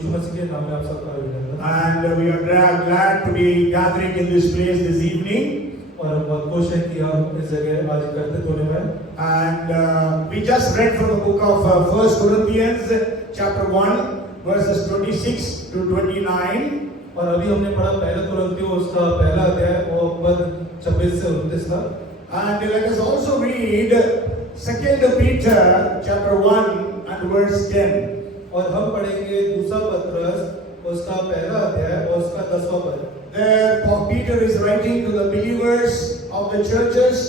यीशु मसीह के नाम में आप सबका अभिनंदन। And we are glad to be gathering in this place this evening. और हम बहुत खुश हैं कि हम इस जगह आज एकत्रित होने में हैं। And we just read from the book of 1 Corinthians chapter 1 verses 26 to 29. और अभी हमने पढ़ा पहले कुरिन्थियों उसका पहला अध्याय और पद 26 से 29 तक। And let us also read 2 Peter chapter 1 and verse 10. और हम पढ़ेंगे दूसरा पत्रस उसका पहला अध्याय और उसका 10वां पद। There Peter is writing to the believers of the churches,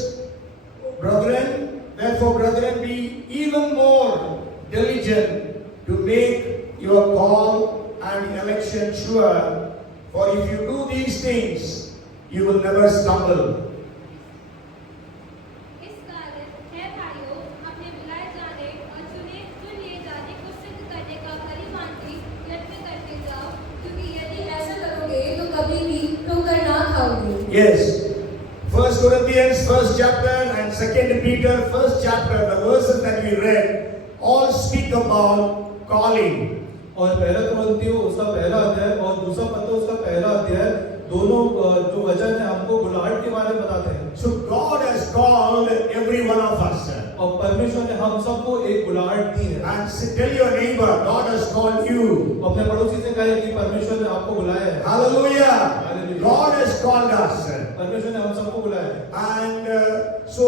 brethren, therefore brethren, be even more diligent to make your call and election sure, for if you do these things, you will never stumble. इस कारण है भाइयों, अपने बुलाए जाने और चुन लिए जाने को सिद्ध करने का करीमानती यत्न करते जाओ, क्योंकि यदि ऐसा करोगे तो कभी भी ठोकर ना खाओगे। Yes, 1 Corinthians 1st chapter and 2 Peter 1st chapter, the verses that we read, all speak about calling. और पहला कुरिन्थियों उसका पहला अध्याय और दूसरा पत्र उसका पहला अध्याय दोनों जो वचन है हमको बुलाहट के बारे में बताते हैं। So God has called every one of us. और परमेश्वर ने हम सबको एक बुलाहट दी है। And tell your neighbor, God has called you. अपने पड़ोसी से कहे कि परमेश्वर ने आपको बुलाया है। Hallelujah. Hallelujah. God has called us. परमेश्वर ने हम सबको बुलाया है। And so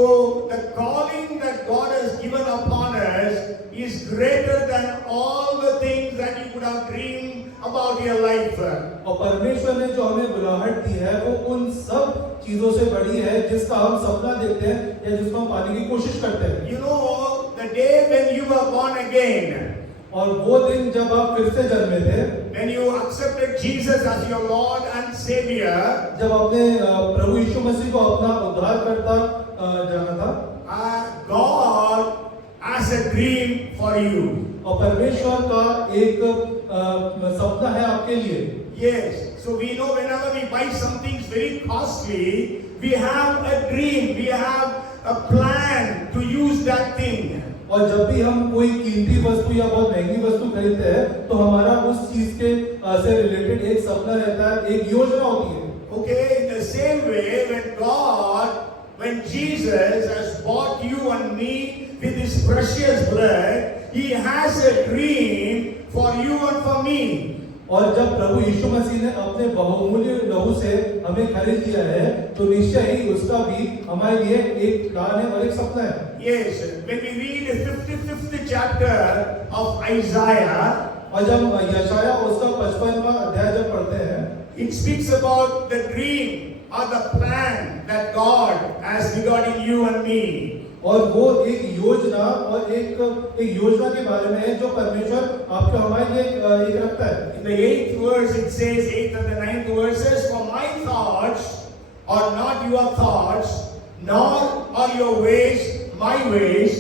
the calling that God has given upon us is greater than all the things that you could have dreamed about your life. और परमेश्वर ने जो हमें बुलाहट दी है वो उन सब चीजों से बड़ी है जिसका हम सपना देखते हैं या जिसको हम पाने की कोशिश करते हैं। You know, the day when you were born again, और वो दिन जब आप फिर से जन्मे थे, when you accepted Jesus as your Lord and Savior, जब आपने प्रभु यीशु मसीह को अपना उद्धारकर्ता जाना था, God has a dream for you. और परमेश्वर का एक सपना है आपके लिए। Yes, so we know whenever we buy something very costly, we have a dream, we have a plan to use that thing. और जब भी हम कोई कीमती वस्तु या बहुत महंगी वस्तु खरीदते हैं तो हमारा उस चीज के से रिलेटेड एक सपना रहता है, एक योजना होती है। Okay, in the same way, when Jesus has bought you and me with His precious blood, He has a dream for you and for me. और जब प्रभु यीशु मसीह ने अपने बहुमूल्य लहू से हमें खरीद लिया है तो निश्चय ही उसका भी हमारे लिए एक प्लान है और एक सपना है। Yes, when we read the 55th chapter of Isaiah, और जब यशाया उसका 55वां अध्याय जब पढ़ते हैं, it speaks about the dream or the plan that God has regarding you and me. और वो एक योजना और एक योजना के बारे में है जो परमेश्वर आपके हमारे लिए एक रखता है। In the 8th verse it says, 8th and the 9th verses, for my thoughts are not your thoughts, nor are your ways my ways,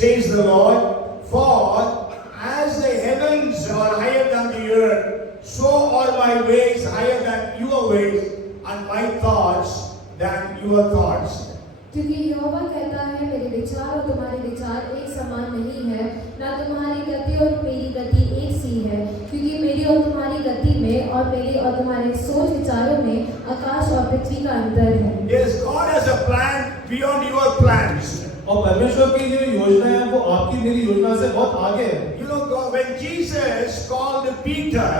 says the Lord. For as the heavens are higher than the earth, so are my ways higher than your ways, and my thoughts than your thoughts. क्योंकि यहोवा कहता है, मेरे विचार और तुम्हारे विचार एक समान नहीं है, ना तुम्हारी गति और मेरी गति एक सी है, क्योंकि मेरी और तुम्हारी गति में और मेरे और तुम्हारे सोच विचारों में आकाश और पृथ्वी का अंतर है। Yes, God has a plan beyond your plans. और परमेश्वर की जो योजना है वो आपकी मेरी योजना से बहुत आगे है। You know, when Jesus called Peter,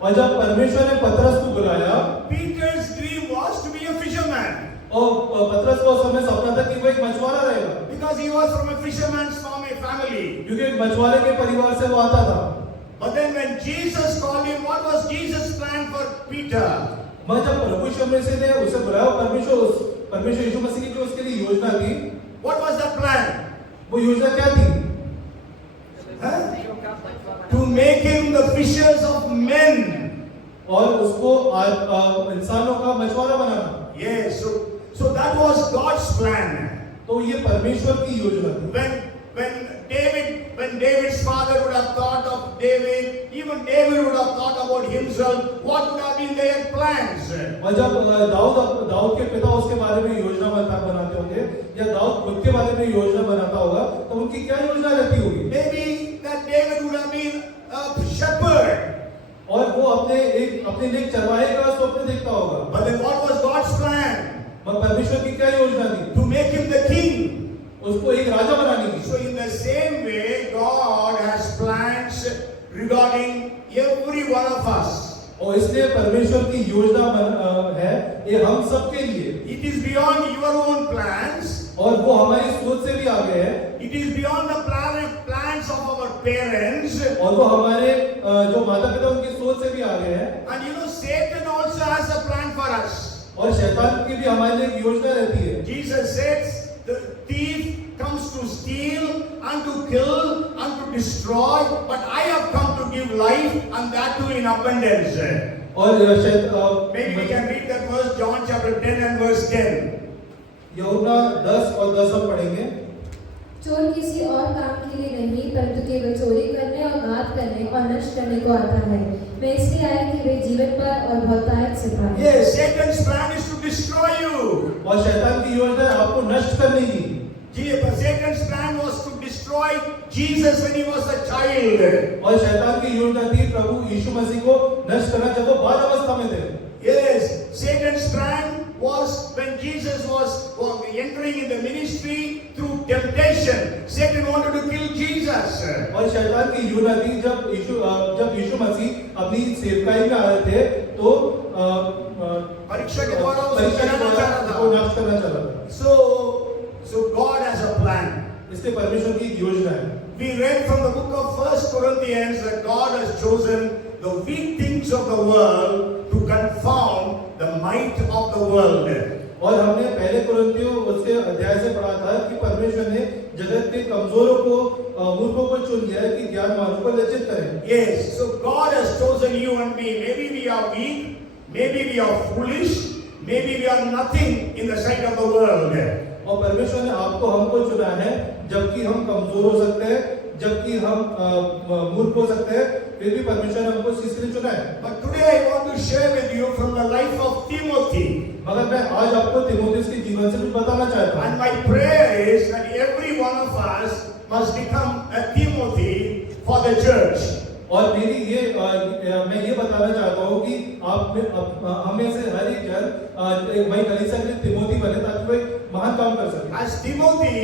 और जब परमेश्वर ने पतरस को बुलाया, Peter's dream was to be a fisherman. और पतरस को उस समय सपना था कि वो एक मछुआरा रहेगा, Because he was from a fisherman's family. क्योंकि एक मछुआरे के परिवार से वो आता था। But then when Jesus called him, what was Jesus' plan for Peter? मैं जब प्रभु यीशु मसीह ने उसे बुलाया, परमेश्वर यीशु मसीह की जो उसके लिए योजना थी, What was that plan? वो योजना क्या थी? To make him the fishers of men. और उसको इंसानों का मछुआरा बनाना। Yes, so that was God's plan. तो ये परमेश्वर की योजना थी। When David's father would have thought of David, even David would have thought about himself, what would have been their plans? और जब दाऊद के पिता उसके बारे में योजना बनाते होंगे या दाऊद खुद के बारे में योजना बनाता होगा तो उनकी क्या योजना रहती होगी? Maybe that David would have been a shepherd. अपने लिए एक चरवाहे का स्वप्न देखता होगा। But then what was God's plan? मगर परमेश्वर की क्या योजना थी? To make him the king. उसको एक राजा बनाने की। So in the same way, God has plans regarding every one of us. और इसलिए परमेश्वर की योजना है ये हम सबके लिए। It is beyond your own plans. और वो हमारी सोच से भी आगे है। It is beyond the plans of our parents. और वो हमारे जो माता पिता उनकी सोच से भी आगे है। And you know, Satan also has a plan for us. और शैतान की भी हमारे लिए एक योजना रहती है। Jesus says, the thief comes to steal and to kill and to destroy, but I have come to give life and that too in abundance. और Maybe we can read that verse, John chapter 10 and verse 10. यूहन्ना 10 और 10 हम पढ़ेंगे। चोर किसी और काम के लिए नहीं परंतु केवल चोरी करने और घात करने और नष्ट करने को आता है। मैं इसलिए आया कि वे जीवन पर और बहुतायत से पाएं। Yes, Satan's plan is to destroy you. और शैतान की योजना है आपको नष्ट करने की। But Satan's plan was to destroy Jesus when he was a child. और शैतान की योजना थी प्रभु यीशु मसीह को नष्ट करना जब वो बाल अवस्था में थे। Yes, Satan's plan was when Jesus was entering in the ministry through temptation. Satan wanted to kill Jesus. और शैतान की योजना थी जब यीशु मसीह अपनी सेवकाई में आ रहे थे तो परीक्षा के द्वारा उसको नष्ट करना चाह रहा था। So God has a plan. इसलिए परमेश्वर की योजना है। We read from the book of 1 Corinthians that God has chosen the weak things of the world to confound the might of the world. और हमने पहले कुरिन्थियों उसके अध्याय से पढ़ा था कि परमेश्वर ने जगत के कमजोरों को मूर्खों को चुन लिया है कि ज्ञानवानों को लज्जित करें। Yes, so God has chosen you and me. Maybe we are weak, maybe we are foolish, maybe we are nothing in the sight of the world. और परमेश्वर ने आपको हमको चुना है जबकि हम कमजोर हो सकते हैं, जबकि हम मूर्ख हो सकते हैं, फिर भी परमेश्वर ने हमको इसलिए चुना है। But today I want to share with you from the life of Timothy. मगर मैं आज आपको तीमुथियुस के जीवन से कुछ बताना चाहता हूँ। And my prayer is that every one of us must become a Timothy for the church. और मैं ये बताना चाहता हूँ कि हम में से हर एक जन वही कलीसिया के लिए तीमुथि बने ताकि वो एक महान काम कर सके। As Timothy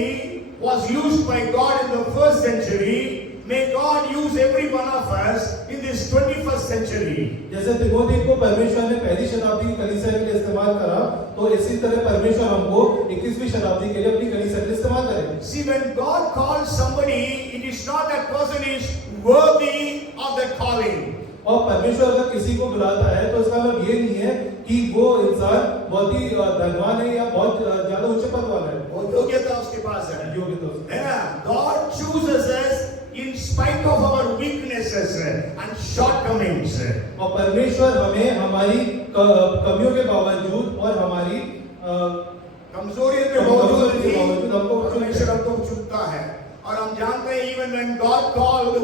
was used by God in the first century, may God use every one of us in this 21st century. जैसे तीमुथि को परमेश्वर ने पहली शताब्दी की कलीसिया के लिए इस्तेमाल करा, तो इसी तरह परमेश्वर हमको 21वीं शताब्दी के लिए अपनी कलीसिया के लिए इस्तेमाल करे। See, when God calls somebody, it is not that person is worthy of the calling. और परमेश्वर अगर किसी को बुलाता है तो इसका मतलब ये नहीं है कि वो इंसान बहुत ही धनवान है या बहुत ज्यादा उच्च पद वाला है। वो योग्यता उसके पास है। योग्यता है ना? God chooses us in spite of our weaknesses and shortcomings. और परमेश्वर हमें हमारी कमियों के बावजूद और हमारी कमजोरियों के बावजूद हमको परमेश्वर हमको चुनता है। और हम जानते हैं even when God called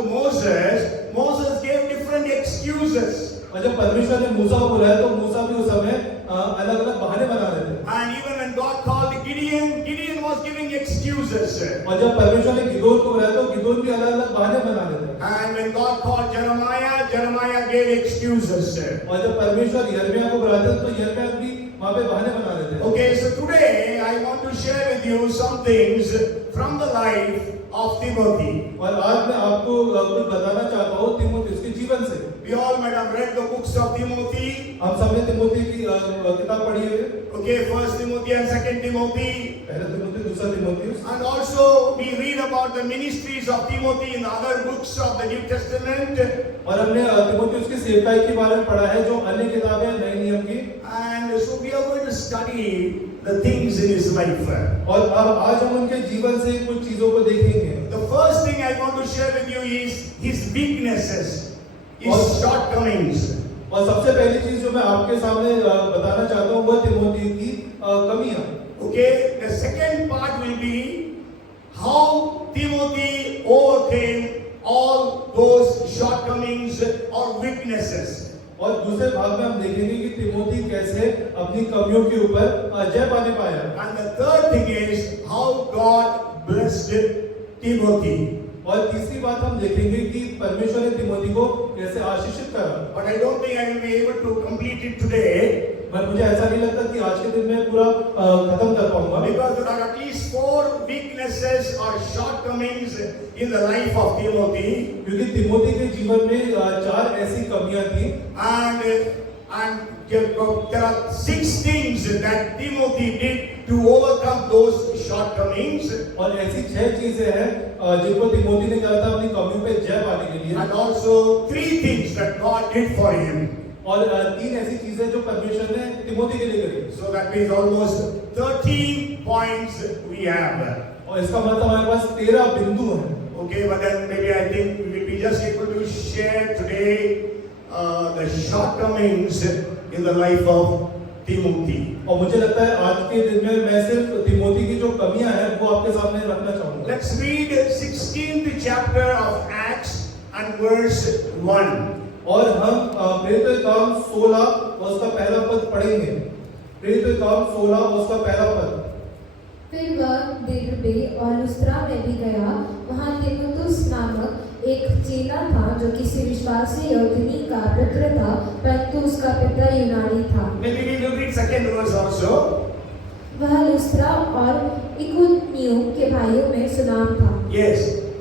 Moses gave different excuses. और जब परमेश्वर ने मूसा को बुलाया तो मूसा भी उस समय अलग-अलग बहाने बना रहे थे। And even when God called Gideon was giving excuses. और जब परमेश्वर ने गिदोन को बुलाया तो गिदोन भी अलग-अलग बहाने बना रहे थे। And when God called Jeremiah gave excuses. और जब परमेश्वर यिर्मयाह को बुलाते तो यिर्मयाह भी वहाँ पे बहाने बना रहे थे। Okay, so today I want to share with you some things from the life of Timothy. और आज मैं आपको कुछ बताना चाहता हूँ तीमुथियुस के जीवन से। We all might have read the books of Timothy. हम सबने तीमुथि की किताब पढ़ी है। Okay, First Timothy and Second Timothy. पहला तीमुथि, दूसरा तीमुथियुस। And also we read about the ministries of Timothy in the other books of the New Testament. और हमने तीमुथियुस की सेवकाई के बारे में पढ़ा है जो अन्य किताबें नए नियम की। And so we are going to study the things in his life. और अब आज हम उनके जीवन से कुछ चीजों को देखेंगे। The first thing I want to share with you is his weaknesses, his shortcomings. और सबसे पहली चीज जो मैं आपके सामने बताना चाहता हूँ वो तीमुथि की कमियां। Okay, the second part will be how Timothy overcame all those shortcomings or weaknesses. और दूसरे भाग में हम देखेंगे कि तीमुथि कैसे अपनी कमियों के ऊपर जय पाने पाया। And the third thing is how God blessed Timothy. और तीसरी बात हम देखेंगे कि परमेश्वर ने तिमोथी को कैसे आशीषित करा। But I don't think I will be able to complete it today पर मुझे ऐसा नहीं लगता कि आज के दिन में पूरा खत्म कर पाऊंगा, because there are at least 4 weaknesses or shortcomings in the life of Timothy, क्योंकि तिमोथी के जीवन में 4 ऐसी कमियां थी and there are 6 things that Timothy did to overcome those shortcomings, और ऐसी 6 चीजें हैं जिनको तिमोथी ने कहा था अपनी कमियों पे जय पाने के लिए, and also 3 things that God did for him. और 3 ऐसी चीजें जो परमेश्वर ने तिमोथी के लिए करी। So that means almost 13 points we have. और इसका मतलब हमारे पास 13 बिंदु हैं। Okay, but then maybe I think we will be just able to share today the shortcomings in the life of Timothy. और मुझे लगता है आज के दिन में मैं सिर्फ तिमोथी की जो कमियां हैं वो आपके सामने रखना चाहूंगा। Let's read 16th chapter of Acts and verse 1. और हम प्रेरितों के काम 16 और उसका पहला पद पढ़ेंगे। प्रेरितों के काम 16 और उसका पहला पद। फिर वह दिरबे और लुस्त्रा में भी गया। वहाँ तीमुथियुस नामक एक चेला था जो किसी विश्वासी यहूदी का पुत्र था, परंतु उसका पिता यूनानी था। Maybe we will read second verse also. वह लुस्त्रा और इकुनियुम के भाइयों में सुनाम था। Yes.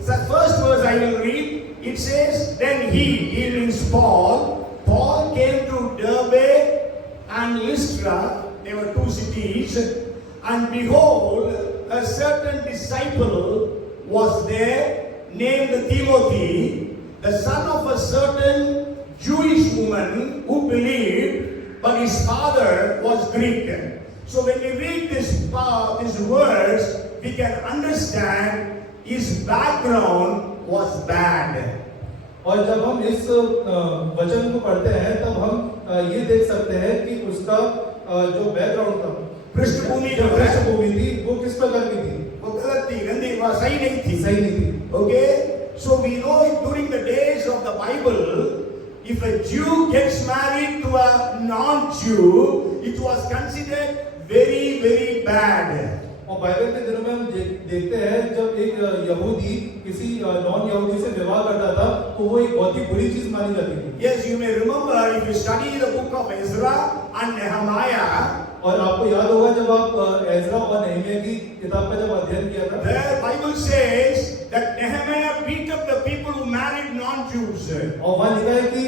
So first verse I will read. It says, then he means Paul came to Derbe and Lystra. They were 2 cities. And behold, a certain disciple was there named Timothy, the son of a certain Jewish woman who believed, but his father was Greek. So when we read this verse, we can understand his background was bad. और जब हम इस वचन को पढ़ते हैं तब हम ये देख सकते हैं कि उसका जो बैकग्राउंड था, पृष्ठभूमि थी, वो किस प्रकार की थी? वो गलत थी, गंदी, वो सही नहीं थी। Okay, so we know during the days of the Bible, if a Jew gets married to a non-Jew, it was considered very, very bad. और बाइबल के दिनों में हम देखते हैं जब एक यहूदी किसी नॉन यहूदी से विवाह करता था तो वो एक बहुत ही बुरी चीज मानी जाती थी। Yes, you may remember if you study the book of Ezra and Nehemiah, और आपको याद होगा जब आप एज़रा और नेहमिया की किताब का जब अध्ययन किया था, the Bible says that Nehemiah beat up the people who married non-Jews. और वहाँ लिखा है कि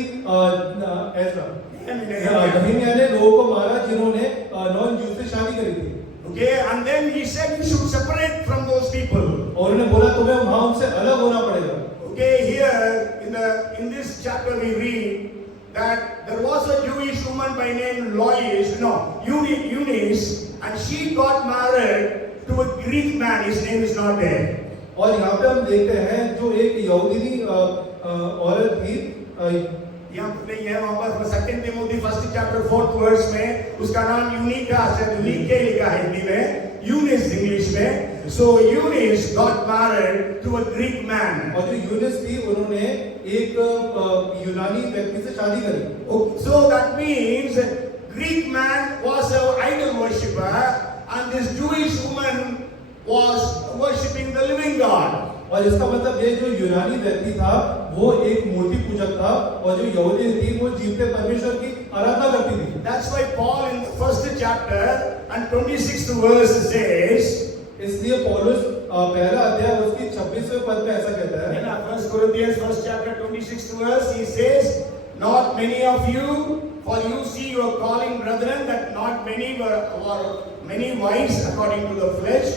एज़रा नेहमिया ने लोगों को मारा जिन्होंने नॉन जू से शादी करी थी। Okay, and then he said you should separate from those people. और उन्होंने बोला तुम्हें वहाँ उनसे अलग होना पड़ेगा। Okay, here in this chapter we read that there was a Jewish woman by name Eunice, and she got married to a Greek man. His name is not there. और यहाँ पे हम देखते हैं जो एक यहूदी औरत थी, यहाँ नहीं है, वहाँ पर 2 Timothy 1st chapter 4th verse में उसका नाम यूनिका यूनिके लिखा है हिंदी में, यूनिस इंग्लिश में। So Eunice got married to a Greek man. और जो यूनिस थी उन्होंने एक यूनानी व्यक्ति से शादी करी। So that means Greek man was an idol worshipper and this Jewish woman was worshipping the living God. और इसका मतलब ये जो यूनानी व्यक्ति था वो एक मूर्ति पूजक था और जो यहूदी थी वो जीवते परमेश्वर की आराधना करती थी। That's why Paul in the 1st chapter and 26th verse says, इसलिए पौलुस पहला अध्याय उसकी 26वें पद में ऐसा कहता है। in 1 Corinthians 1st chapter 26th verse he says, not many of you, for you see your calling, brethren, that not many were many wise according to the flesh,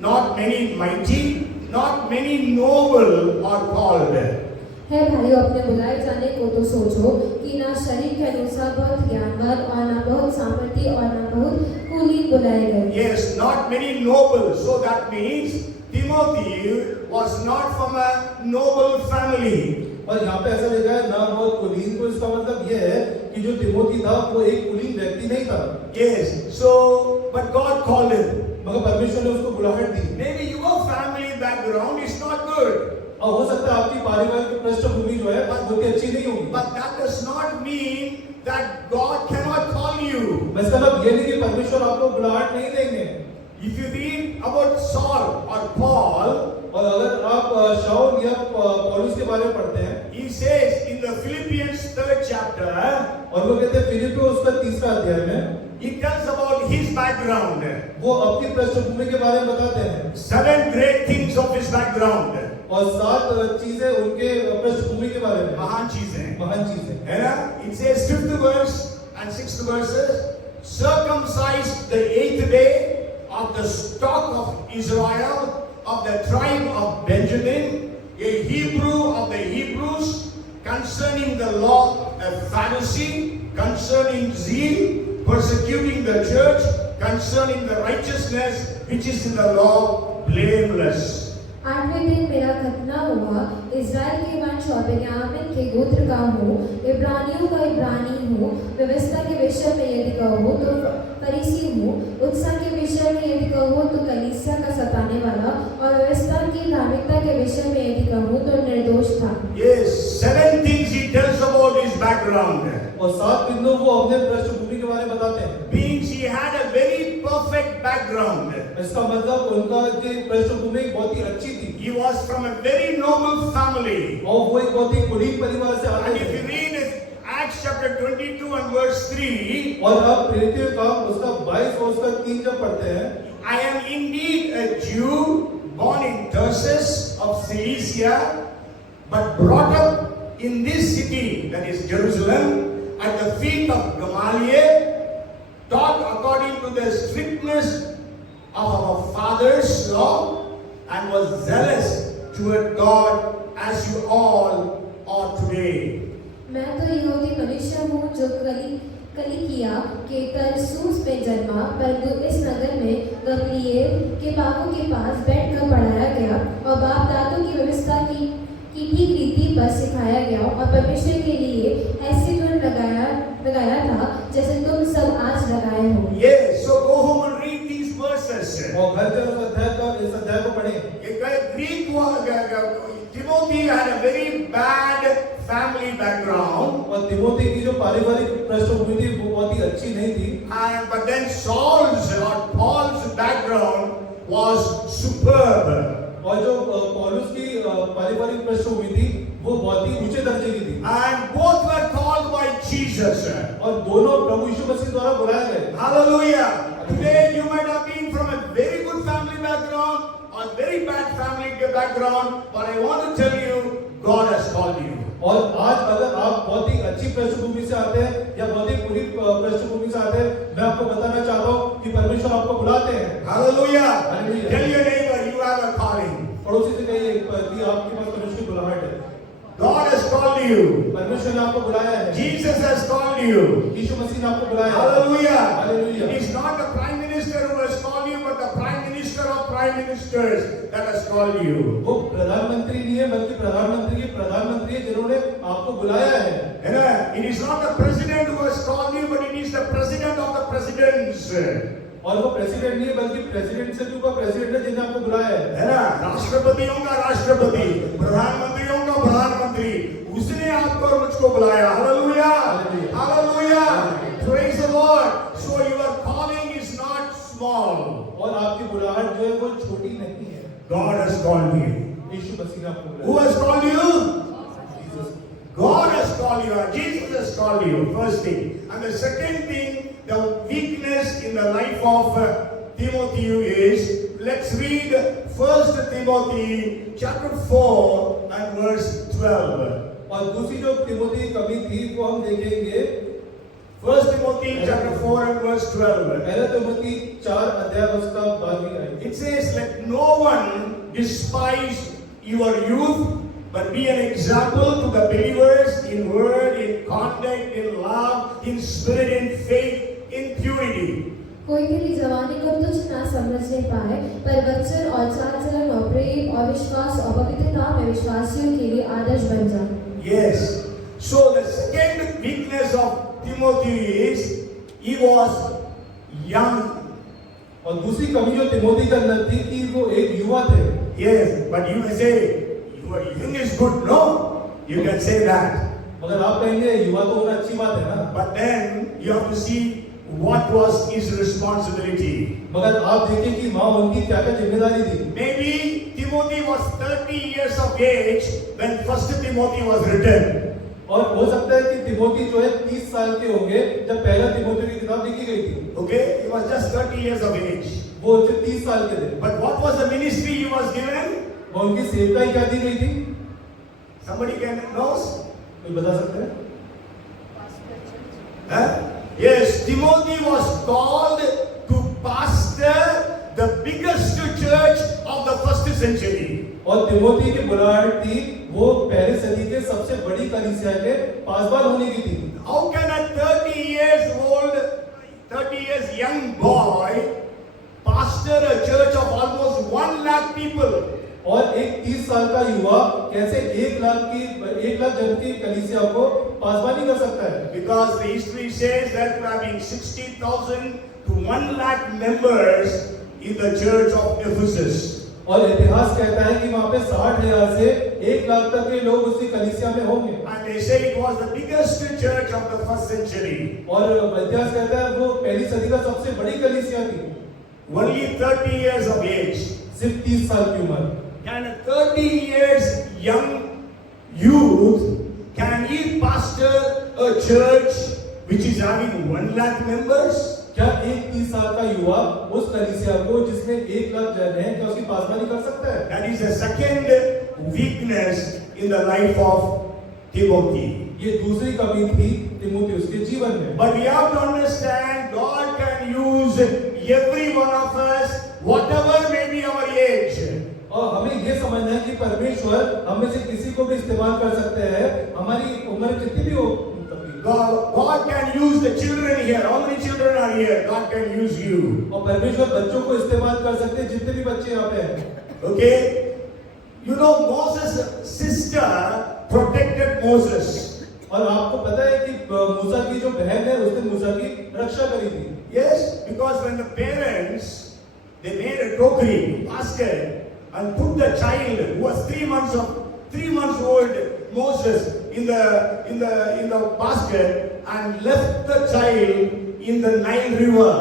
not many mighty, not many noble are called. है भाइयों, अपने बुलाए जाने को तो सोचो कि ना शरीर के अनुसार बहुत ज्ञानवान और ना बहुत सामर्थी और ना बहुत कुलीन बुलाए गए। Yes, not many noble. So that means Timothy was not from a noble family. और यहाँ पे ऐसा लिखा है ना बहुत कुलीन, तो इसका मतलब ये है कि जो तिमोथी था वो एक कुलीन व्यक्ति नहीं था। Yes, so but God called him. मगर परमेश्वर ने उसको बुलाहट दी। Maybe your family background is not good. और हो सकता है आपकी पारिवारिक पृष्ठभूमि जो है बहुत अच्छी नहीं होगी। But that does not mean that God cannot call you. इसका मतलब ये नहीं कि परमेश्वर आपको बुलाहट नहीं देंगे। If you read about Saul or Paul, और अगर आप शाऊल या पौलुस के बारे में पढ़ते हैं, he says in the Philippians 3rd chapter, और वो कहते हैं फिलिप्पियों उसका 3रा अध्याय में, he tells about his background. वो अपनी पृष्ठभूमि के बारे में बताते हैं 7 great things of his background. और 7 चीजें उनके पृष्ठभूमि के बारे में, महान चीजें, महान चीजें है ना? It says 5th verse and 6th verses, circumcised the 8th day of the stock of Israel, of the tribe of Benjamin, a Hebrew of the Hebrews, concerning the law, a Pharisee, concerning zeal, persecuting the church, concerning the righteousness which is in the law, blameless. 8वें दिन मेरा खतना हुआ, Israel के वंश और बेन्यामीन के गोत्र का हूँ, इब्रानियों का इब्रानी हूँ, व्यवस्था के विषय में यदि कहो तो फरीसी हूँ, उत्साह के विषय में यदि कहो तो कलीसिया का सताने वाला, और व्यवस्था की धार्मिकता के विषय में यदि कहूँ तो निर्दोष था। Yes, 7 things he tells about his background. और 7 बिंदु वो अपने पृष्ठभूमि के बारे में बताते हैं। Means he had a very perfect background. इसका मतलब उनका की पृष्ठभूमि बहुत ही अच्छी थी He was from a very noble family. और वो एक बहुत ही कुलीन परिवार से आते And if थे। you read Acts chapter 22 and verse 3, और आप प्रेरितों का उसका 22 और उसका 3 जब पढ़ते हैं, I am indeed a Jew born in Tarsus of Cilicia, but brought up in this city, that is Jerusalem, at the feet of Gamaliel, taught according to the strictness of our father's law, and was zealous toward God as you all are today. मैं तो यहूदी मनुष्य हूँ जो कलिकिया के तरसूस में जन्मा, परंतु इस नगर में गमलीएल के बाबू के पास बैठकर पढ़ाया गया और बाप दादों की व्यवस्था की ठीक रीति पर सिखाया गया, और परमेश्वर के लिए ऐसे गुण लगाया था जैसे तुम सब आज लगाए हो। Yes, so go home and read these verses. और घर जाकर इस अध्याय को पढ़ें। Greek Timothy had a very bad family background, और तिमोथी की जो पारिवारिक पृष्ठभूमि थी वो बहुत ही अच्छी नहीं थी, but then Saul's or Paul's background was superb. और जो पौलुस की पारिवारिक पृष्ठभूमि थी वो बहुत ही ऊंचे दर्जे की थी, And both were called by Jesus. और दोनों प्रभु यीशु मसीह द्वारा बुलाए गए। Hallelujah. Today you might have been from a very good family background or very bad family background, but I want to tell you, God has called you. और आज अगर आप बहुत ही अच्छी पृष्ठभूमि से आते हैं या बहुत ही बुरी पृष्ठभूमि से आते हैं, मैं आपको बताना चाहता हूँ कि परमेश्वर आपको बुलाते हैं। Hallelujah. Hallelujah. Tell your neighbor you have a calling. पड़ोसी से कहिए कि आपके पास परमेश्वर की बुलाहट है, God has called you. परमेश्वर ने आपको बुलाया है, Jesus has called you. यीशु मसीह ने आपको बुलाया है। Hallelujah. Hallelujah. It is not the prime minister who has called you, but the prime minister of prime ministers that has called you. वो प्रधानमंत्री नहीं है बल्कि प्रधानमंत्री है जिन्होंने आपको बुलाया है। It is not the president who has called you, but it is the president of the presidents. और वो प्रेसिडेंट नहीं है बल्कि प्रेसिडेंट से भी ऊपर प्रेसिडेंट है जिन्हें आपको बुलाया है। राष्ट्रपतियों का राष्ट्रपति, प्रधानमंत्रियों का प्रधानमंत्री, उसने आपको और मुझको बुलाया। Hallelujah, hallelujah, praise the Lord. So your calling is not small, और आपकी बुलाहट जो है वो छोटी नहीं है। God has called you. यीशु मसीह ने आपको हु बुलाया। Has called you? Jesus. God has called you, Jesus has called you, first thing. And the second thing, the weakness in the life of Timothy is, let's read 1 Timothy chapter 4 and verse 12. और दूसरी जो तिमोथी की कमी थी वो हम देखेंगे 1 Timothy chapter 4 and verse 12. पहला तिमोथी 4 अध्याय उसका 12वीं आयत। It says, let no one despise your youth, but be an example to the believers in word, in conduct, in love, in spirit, in faith, in purity. कोई तेरी जवानी को तुच्छ ना समझने पाए, पर वचन और चाल चलन और प्रेम और विश्वास और पवित्रता में विश्वासियों के लिए आदर्श बन जा। Yes. So the second weakness of Timothy is he was young. और दूसरी कमी जो तिमोथी के अंदर थी कि वो एक युवा थे। Yes, but you may say, young is good. No, you can say that. मगर आप कहेंगे युवा तो होना अच्छी बात है ना। But then you have to see what was his responsibility. मगर आप देखें कि वहाँ उनकी क्या क्या जिम्मेदारी थी। Maybe Timothy was 30 years of age when First Timothy was written. और हो सकता है कि तिमोथी जो है 30 साल के होंगे जब पहला तिमोथी की किताब लिखी गई थी। Okay, he was just 30 years of age. वो सिर्फ 30 साल के थे। But what was the ministry he was given? और उनकी सेवकाई क्या दी गई थी? Somebody can knows? कोई बता सकता है? Huh? Yes, Timothy was called to pastor the biggest church of the first century. और तिमोथी की बुलाहट थी वो पहली सदी के सबसे बड़ी कलीसिया के पासवान होने की थी। How can a 30 years old, 30 years young boy pastor a church of almost 1 lakh people? और एक 30 साल का युवा कैसे 1 लाख जन की कलीसिया को पासवानी कर सकता है? Because the history says that having 60,000 to 1 lakh members in the church of Ephesus. और इतिहास कहता है कि वहां पे 60,000 से 1 लाख तक के लोग उसी कलीसिया में होंगे। And they say it was the biggest church of the first century. और इतिहास कहता है वो पहली सदी का सबसे बड़ी कलीसिया थी। Only 30 years of age. सिर्फ 30 साल की उम्र। Can a 30 years young youth, can he pastor a church which is having 1 lakh members? क्या एक 30 साल का युवा उस कलीसिया को जिसमें 1 लाख जन हैं क्या उसकी पासवानी कर सकता है? That is the second weakness in the life of Timothy. ये दूसरी कमी थी तिमोथी उसके जीवन में। But we have to understand God can use every one of us, whatever may be our age. और हमें ये समझना है कि परमेश्वर हम में से किसी को भी इस्तेमाल कर सकते हैं, हमारी उम्र कितनी भी हो। God can use the children here. How many children are here? God can use you. और परमेश्वर बच्चों को इस्तेमाल कर सकते हैं जितने भी बच्चे यहाँ पे हैं। Okay? You know Moses' sister protected Moses. और आपको पता है कि मूसा की जो बहन है उसने मूसा की रक्षा करी थी। Yes, because when the parents they made a tokhri basket and put the child who was 3 months old Moses in the basket and left the child in the Nile River.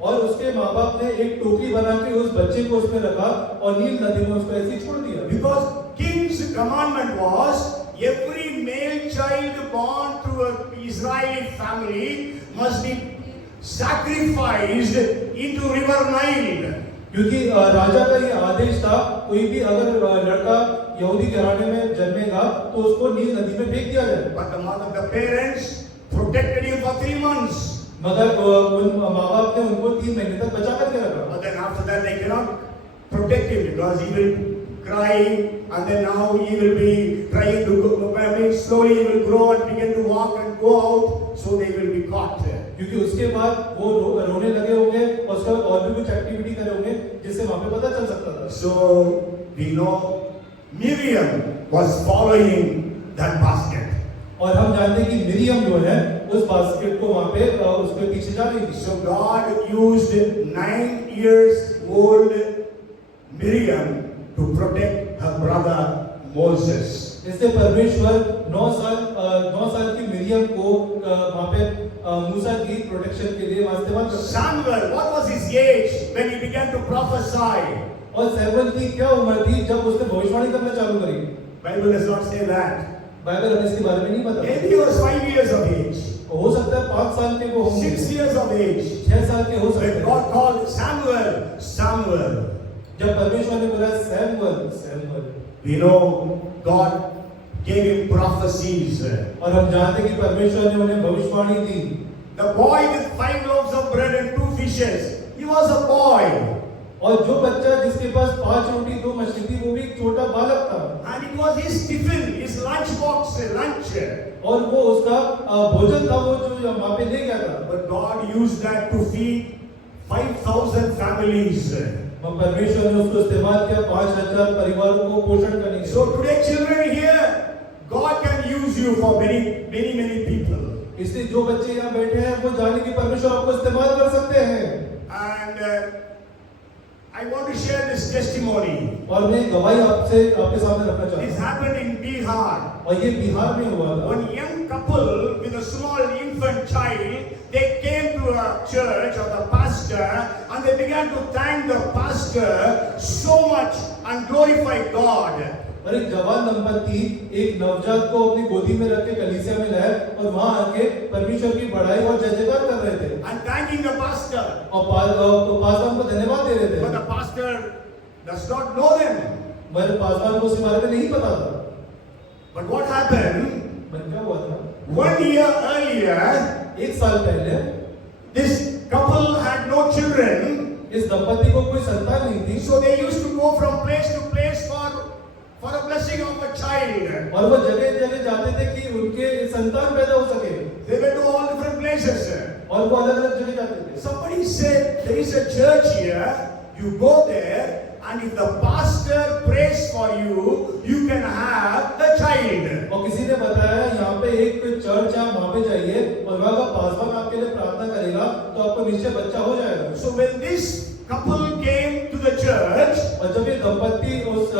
और उसके माँ-बाप ने एक टोकरी बना के उस बच्चे को उसमें रखा और नील नदी में उसको ऐसे ही छोड़ दिया। Because king's commandment was every male child born to an Israeli family must be sacrificed into river Nile. क्योंकि राजा का ये आदेश था कोई भी अगर लड़का यहूदी घराने में जन्मेगा तो उसको नील नदी में फेंक दिया जाए। But the parents protected him for 3 months. मगर उन माँ-बाप ने उनको 3 महीने तक बचा करके रखा। But then after that they cannot protect him because he will cry and then now he will be trying to go, I mean slowly he will grow and begin to walk and go out, so they will be caught. क्योंकि उसके बाद वो रोने लगे होंगे और उसका और भी कुछ एक्टिविटी करे होंगे जिससे वहां पे पता चल सकता था। So we know Miriam was following that basket. और हम जानते हैं कि मिरियम जो है उस बास्केट को वहां पे उसके पीछे जा रही थी। So God used 9 years old Miriam to protect her brother Moses. इससे परमेश्वर 9 साल की मिरियम को वहां पे मूसा की प्रोटेक्शन के लिए इस्तेमाल करते। Samuel, what was his age when he began to prophesy? और सैमुअल की क्या उम्र थी जब उसने भविष्यवाणी करना चालू करी? Bible does not say that. Bible हमें इसके बारे में नहीं बताता। Maybe he was 5 years of age. हो सकता है 5 साल के वो होंगे। 6 years of age. 6 साल के हो सकते When हैं। God called Samuel, Samuel. जब परमेश्वर ने बोला Samuel, We know God gave him prophecies. और हम जानते हैं कि परमेश्वर ने उन्हें भविष्यवाणी दी। The boy with 5 loaves of bread and 2 fishes. He was a boy. और जो बच्चा जिसके पास 5 रोटी 2 मछली थी वो भी एक छोटा बालक था। And it was his tiffin, his lunch box, lunch. और वो उसका भोजन था वो जो वहां पे ले गया था। But God used that to feed 5,000 families. परमेश्वर ने उसको इस्तेमाल किया 5,000 परिवारों को पोषण करने के लिए। So today children here, God can use you for many people. इसलिए जो बच्चे यहाँ बैठे हैं वो जाने की परमेश्वर आपको इस्तेमाल कर सकते हैं। And I want to share this testimony. और मैं गवाही आपके सामने रखना चाहता This हूँ। happened in Bihar. और ये बिहार में हुआ था। One young couple with a small infant child they came to a church of the pastor and they began to thank the pastor so much and glorify God. और एक जवान दंपति एक नवजात को अपनी गोदी में रख के कलीसिया में लाए और वहां आके परमेश्वर की बड़ाई और जय जयकार कर रहे थे And thanking the pastor. और पासवान को धन्यवाद दे रहे थे। But the pastor does not know them. मगर पासवान को उसके बारे में नहीं पता था। But what happened? पर क्या हुआ था? 1 year earlier, एक साल पहले this couple had no children. इस दंपति को कोई संतान नहीं थी, So they used to go from place to place for a blessing of a child. और वो जगह जगह जाते थे कि उनके संतान पैदा हो सके, They went to all different places. और वो अलग अलग जगह जाते थे। Somebody said, there is a church here, you go there, and if the pastor prays for you, you can have a child. और किसी ने बताया यहाँ पे एक चर्च है, वहाँ पे जाइए और वहाँ का पासवान आपके लिए प्रार्थना करेगा तो आपको निश्चय बच्चा हो जाएगा। So when this couple came to the church, और जब ये दंपति उस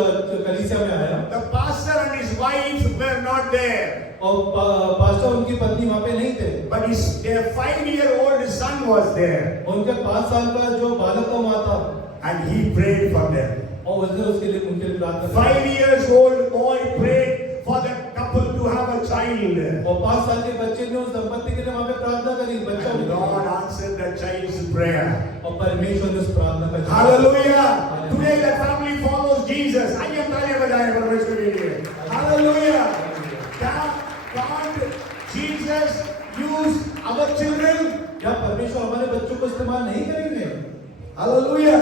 कलीसिया में आया the pastor and his wife were not there. और पास्टर उनकी पत्नी वहाँ पे नहीं थे, But their 5-year-old son was there. उनके 5 साल का जो बालक था वहाँ था And he prayed for them. और उसने उसके लिए उनके लिए प्रार्थना की। 5-year-old boy prayed for the couple to have a child. और 5 साल के बच्चे ने उस दंपति के लिए वहाँ पे प्रार्थना करी, बच्चा And हो God गया। answered the child's prayer. और परमेश्वर ने उस प्रार्थना का जवाब Hallelujah. Today the family follows Jesus. आइए हम तालियां बजाएं परमेश्वर के लिए. Hallelujah. Can't Jesus use our children? क्या परमेश्वर हमारे बच्चों को इस्तेमाल नहीं करेंगे? Hallelujah.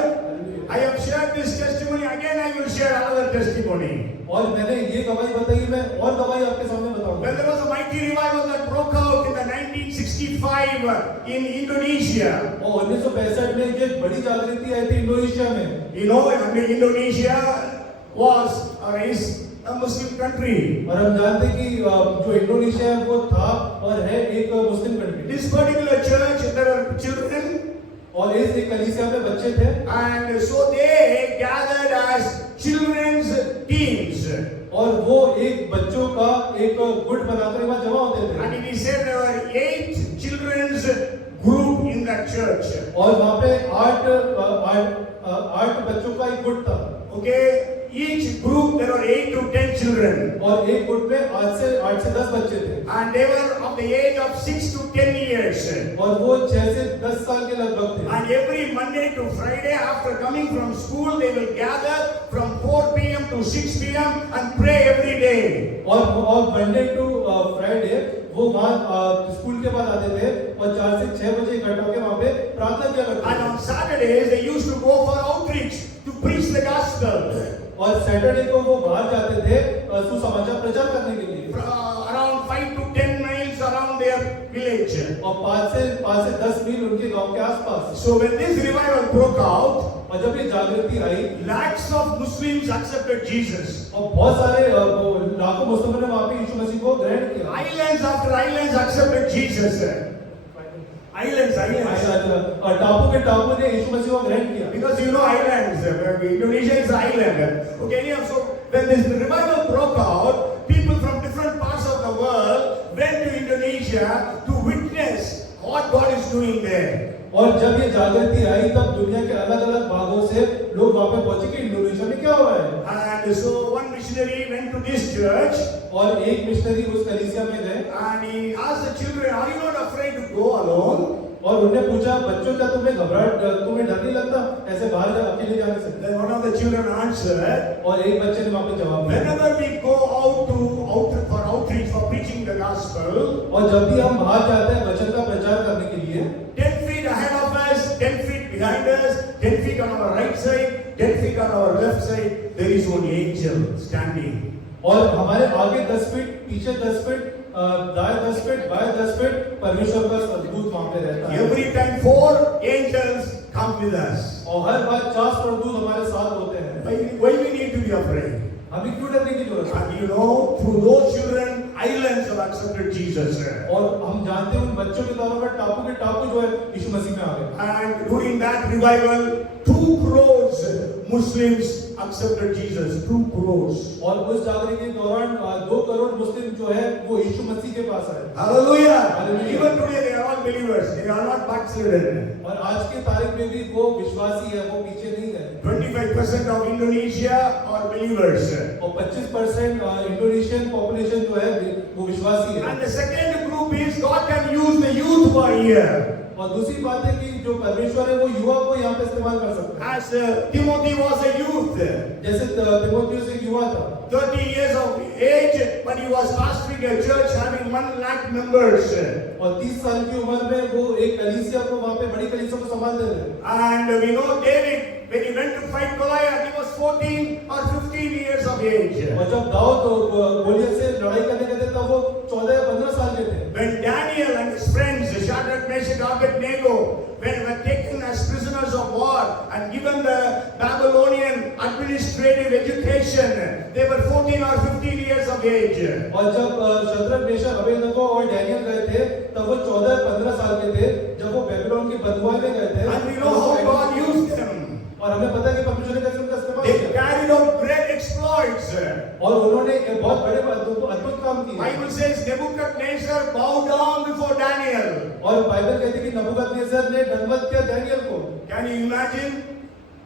I have shared this testimony. Again I will share another testimony. और मैंने ये गवाही बताई, मैं और गवाही आपके सामने बताऊंगा। When there was a mighty revival that broke out in the 1965 in Indonesia. और 1965 में जो एक बड़ी जागृति आई थी इंडोनेशिया में। You know, Indonesia was or is a Muslim country. और हम जानते हैं कि जो इंडोनेशिया है वो था और है एक Muslim country. This particular church, there are children, और इस एक कलीसिया में बच्चे थे and so they gathered as children's teams. और वो एक बच्चों का एक गुट बनाकर वहाँ जमा होते थे। And it is said there were 8 children's group in that church. और वहाँ पे 8 बच्चों का एक गुट था। Okay, each group there were 8 to 10 children. और एक गुट में 8 से 10 बच्चे थे। And they were of the age of 6 to 10 years. और वो 6 से 10 साल के लगभग थे। And every Monday to Friday after coming from school they will gather from 4 p.m. to 6 p.m. and pray every day. और मंडे टू फ्राइडे वो वहाँ स्कूल के बाद आते थे और 4 से 6 बजे इकट्ठा होकर वहाँ पे प्रार्थना किया करते थे। And on Saturdays they used to go for outreach to preach the gospel. और सैटरडे को वो बाहर जाते थे सुसमाचार प्रचार करने के लिए। Around 5 to 10 miles around their village. और 5 से 10 मील उनके गांव के आसपास। So when this revival broke out, और जब ये जागृति आई, lakhs of Muslims accepted Jesus. और बहुत सारे लाखों मुसलमानों ने वहाँ पे यीशु मसीह को ग्रहण किया। Islands after islands accepted Jesus. Islands. और टापू ने यीशु मसीह को ग्रहण किया। Because you know islands, Indonesia is an island. Okay, anyhow, so when this revival broke out, people from different parts of the world went to Indonesia to witness what God is doing there. और जब ये जागृति आई तब दुनिया के अलग अलग भागों से लोग वहाँ पे पहुंचे कि इंडोनेशिया में क्या हो रहा है। And so one missionary went to this church. और एक मिशनरी उस कलीसिया में गए And he asked the children, "Are you not afraid to go alone?" और उन्हें पूछा, बच्चों क्या तुम्हें डर नहीं लगता ऐसे बाहर अकेले जाने से? Then one of the children answered, और एक बच्चे ने वहाँ पे जवाब दिया, "Whenever we go out for outreach for preaching the gospel, और जब भी हम बाहर जाते हैं वचन का प्रचार करने के लिए 10 feet ahead of us, 10 feet behind us, 10 feet on our right side, 10 feet on our left side, there is one angel standing." और हमारे आगे 10 फीट, पीछे 10 फीट, दाएं 10 फीट, बाएं 10 फीट परमेश्वर का स्वर्गदूत वहाँ पे रहता है। Every time 4 angels come with us. और हर बार 4 स्वर्गदूत हमारे साथ होते हैं। Why we need to be afraid? हमें क्यों डरने की जरूरत है? And you know, through those children, islands have accepted Jesus. और हम जानते हैं उन बच्चों के द्वारा टापू के टापू जो है यीशु मसीह में आ गए। And during that revival, 2 crores Muslims accepted Jesus. 2 crores. और उस जागरण के दौरान 2 करोड़ मुस्लिम जो है वो यीशु मसीह के पास आए। Hallelujah. Hallelujah. Even today they are all believers. They are not backslidden. और आज की तारीख में भी वो विश्वासी है, वो पीछे नहीं गए। 25% of Indonesia are believers. और 25% इंडोनेशियन पॉपुलेशन जो है वो विश्वासी है। And the second group is God can use the youth for here. और दूसरी बात है कि जो परमेश्वर है वो युवा को यहाँ पे इस्तेमाल कर सकता है। As Timothy was a youth, जैसे तीमुथियुस एक युवा था, 30 years of age, but he was pastoring a church having 1 lakh members. और 30 साल की उम्र में वो एक कलीसिया को वहाँ पे बड़ी कलीसिया को संभालते थे। And we know David, when he went to fight Goliath, he was 14 or 15 years of age. और जब दाऊद गोलियत से लड़ाई करने गए थे तब वो 14 या 15 साल के थे। When Daniel and his friends, Shadrach, Meshach, Abednego, when they were taken as prisoners of war and given the Babylonian administrative education, they were 14 or 15 years of age. और जब शद्रक, मेशक, अबेदnego और डैनियल गए थे तब वो 14-15 साल के थे जब वो बेबीलोन की बंधुआई में गए थे। And we know how God used them. और हमें पता है कि परमेश्वर ने कैसे उनका इस्तेमाल They किया carried out great exploits. और उन्होंने एक बहुत बड़े अद्भुत काम किए। Bible says Nebuchadnezzar bowed down before Daniel. और बाइबल कहती है कि नबूकदनेस्सर ने दंडवत किया दानियल को। Can you imagine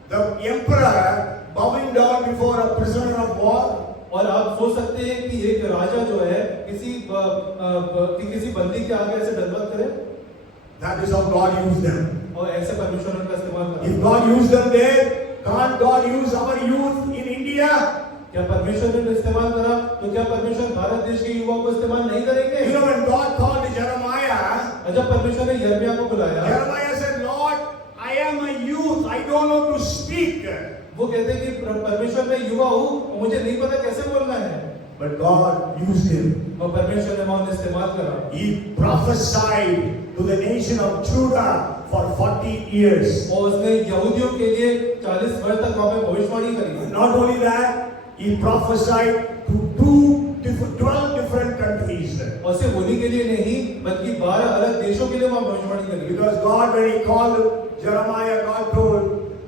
the emperor bowing down before a prisoner of war? और आप सोच सकते हैं कि एक राजा जो है किसी बंदी के आगे ऐसे दंडवत करे। That is how God used them. और ऐसे परमेश्वर ने उनका इस्तेमाल If करा। God used them there, can't God use our youth in India? क्या परमेश्वर ने इस्तेमाल करा तो क्या परमेश्वर भारत देश के युवाओं को इस्तेमाल नहीं करेंगे? You know, when God called Jeremiah, और जब परमेश्वर ने यिर्मयाह को बुलाया, Jeremiah said, Lord, I am a youth, I don't know to speak. वो कहते हैं कि परमेश्वर मैं युवा हूँ, मुझे नहीं पता कैसे बोलना है। But God used him. और परमेश्वर ने वहाँ उन्हें इस्तेमाल करा। He prophesied to the nation of Judah for 40 years. और उसने यहूदियों के लिए 40 वर्ष तक वहाँ पे भविष्यवाणी करी। Not only that, he prophesied to 12 different countries. और सिर्फ उन्हीं के लिए नहीं बल्कि 12 अलग देशों के लिए वहाँ भविष्यवाणी करी। Because God, when he called Jeremiah, God told,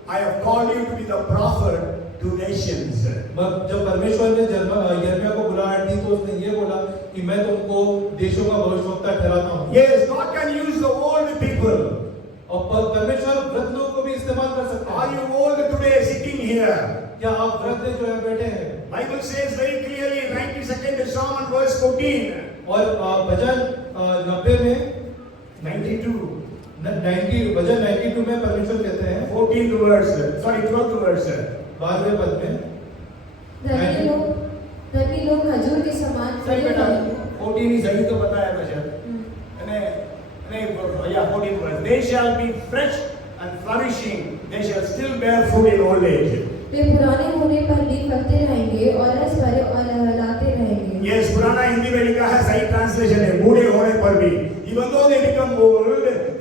I have called you to be the prophet to nations. जब परमेश्वर ने यिर्मयाह को बुलाया थी तो उसने ये बोला कि मैं तुमको देशों का भविष्यवक्ता ठहराता हूँ। Yes, God can use the old people. और परमेश्वर वृद्ध लोगों को भी इस्तेमाल कर सकता Are है। you old today sitting here? क्या आप वृद्ध जो है बैठे हैं? Bible says very clearly in 92nd Psalm and verse 14. और भजन 90 में 92. भजन 92 में परमेश्वर कहते हैं 14th verse. Sorry, 12th verse. 12वें पद में धर्मी लोग खजूर के समान सही फलों बेटा, वाले। 14 ही सही तो बताया बच्चा। Yeah, 14th verse. They shall be fresh and flourishing. They shall still bear fruit in old age. वे पुराने होने पर भी फलते रहेंगे और रस भरे और लहलहाते रहेंगे। Yes, पुराना हिंदी में लिखा है, सही ट्रांसलेशन है, बूढ़े होने पर भी। Even though they become old,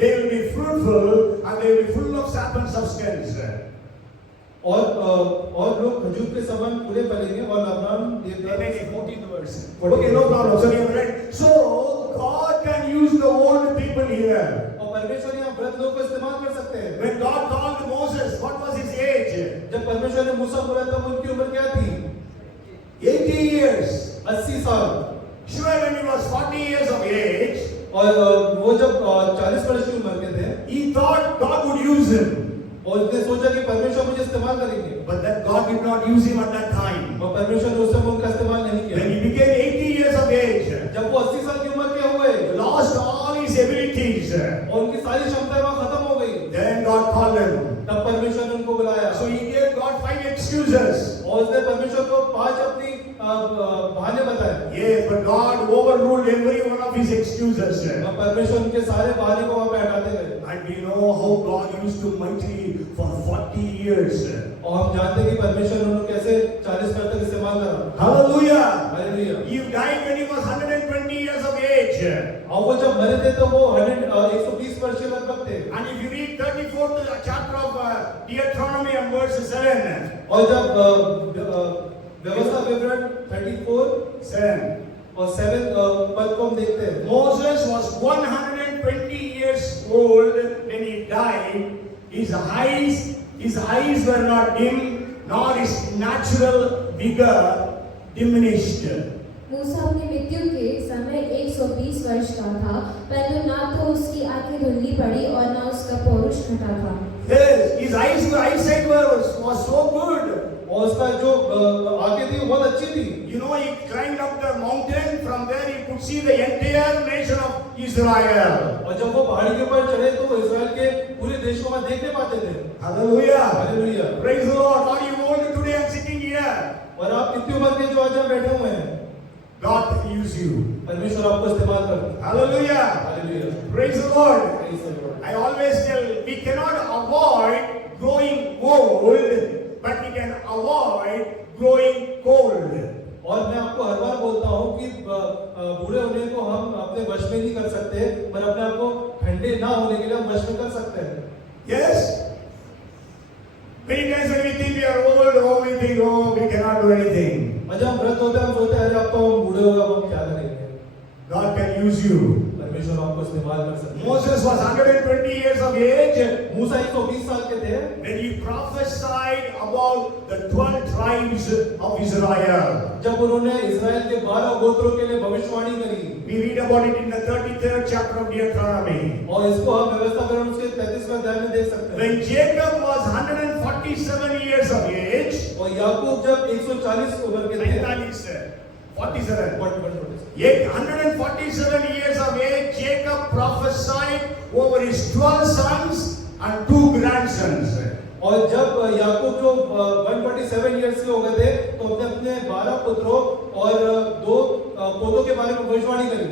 they will be fruitful and they will be full of sap and substance. और लोग खजूर के समान पूरे फलेंगे और लबान देवदार 14th verse. Okay, no problem. So you have read. So God can use the old people here. और परमेश्वर यहाँ वृद्ध लोग को इस्तेमाल कर सकते हैं। When God called Moses, what was his age? जब परमेश्वर ने मूसा बोला तब उनकी उम्र क्या थी? 80 years. 80 साल। Sure, when he was 40 years of age, और वो जब 40 वर्ष की उम्र के थे, he thought God would use him. और उसने सोचा कि परमेश्वर मुझे इस्तेमाल करेंगे। But that God did not use him at that time. और परमेश्वर ने उस समय उनका इस्तेमाल नहीं When किया। he became 80 years of age, जब वो 80 साल की उम्र के हुए, lost all his abilities. और उनकी सारी क्षमताएं वहाँ खत्म हो गई। Then God called him. तब परमेश्वर ने उनको बुलाया। So he gave God 5 excuses. और उसने परमेश्वर को 5 अपनी बहाने बताए। Yes, but God overruled every one of his excuses. और परमेश्वर उनके सारे बहाने को वहाँ पे हटाते गए। And we know how God used to mightily for 40 years. और हम जानते हैं कि परमेश्वर ने उनको कैसे 40 वर्ष तक इस्तेमाल करा। Hallelujah. Hallelujah. He died when he was 120 years of age. और वो जब मरे थे तो वो 120 वर्ष के लगभग थे। And if you read 34th chapter of Deuteronomy and verse 7. और जब व्यवस्था विवरण 34 और 7 पद को हम देखते हैं। Moses was 120 years old when he died. His eyes were not dim, nor his natural vigor diminished. मूसा अपनी मृत्यु के समय 120 वर्ष का था, परंतु ना तो उसकी आंखें धुंधली पड़ी और ना उसका पौरुष घटा था। Yes, his eyesight was so good. और उसका जो आंखें थी वो बहुत अच्छी थी। You know, he climbed up the mountain. From there, he could see the entire nation of Israel. और जब वो पहाड़ी के ऊपर चढ़े तो वो इस्राएल के पूरे देश को वहाँ देख नहीं पाते थे। Hallelujah. Hallelujah. Praise the Lord. Are you old today and sitting here? और आप कितनी उम्र के जो आज यहाँ बैठे हुए हैं, God can use you. परमेश्वर आपको इस्तेमाल करता है। Hallelujah. Hallelujah. Praise the Lord. Praise the Lord। I always tell we cannot avoid growing old, but we can avoid growing cold. और मैं आपको हर बार बोलता हूँ कि बूढ़े होने को हम अपने वश में नहीं कर सकते, पर अपने आप को ठंडे ना होने के लिए हम वश में कर सकते हैं। Yes. Many times when we think we are old, we think, oh, we cannot do anything. और जब हम व्रत होते हैं हम सोचते हैं अरे अब तो हम बूढ़े हो गए, अब हम क्या करेंगे। God can use you. परमेश्वर आपको इस्तेमाल कर सकते हैं। Moses was 120 years of age मूसा 120 साल के थे when he prophesied about the 12 tribes of Israel. जब उन्होंने इस्राएल के 12 गोत्रों के लिए भविष्यवाणी करी। We read about it in the 33rd chapter of Deuteronomy. और इसको हम व्यवस्था करण उसके 33वें अध्याय में देख सकते हैं। When Jacob was 147 years of age, और याकूब जब 140 उम्र के थे, 47. 147 years of age, Jacob prophesied over his 12 sons and 2 grandsons. और जब याकूब जो 147 इयर्स के हो गए थे तो अपने अपने 12 पुत्रों और 2 पोतों के बारे में भविष्यवाणी करी।